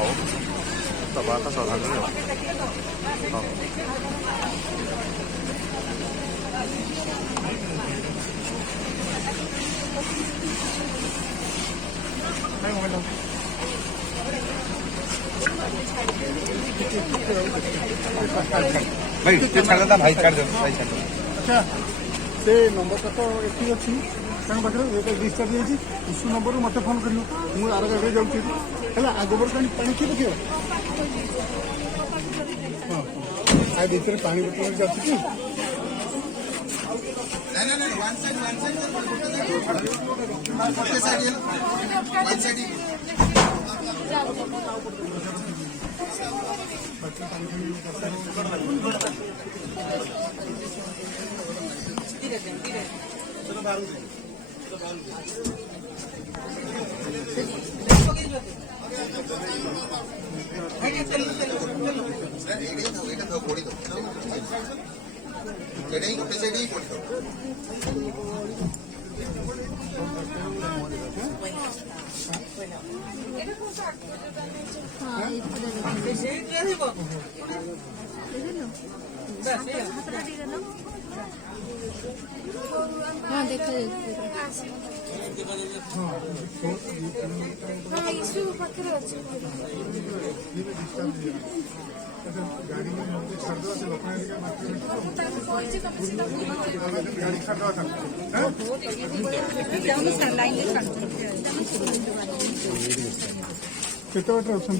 hổ. Taba ka sa ano yun. Oh. Ay, mo lang. भाई छाड़ दे भाई छाड़ दे भाई छाड़ दे अच्छा से नंबर तो एटी अच्छी पाखे डिस्चार्ज होती इश्यू नंबर मत फोन कर मुझे आर गाड़ी जाऊँगी है गोबर पानी पानी किए पकेब हाँ आ भर पानी बोतल जाती कि हाँ देखा हाँ इश्यू पाखे अच्छे गाड़ी में छाड़ दो लोक गाड़ी छाड़ केते बाटर अच्छा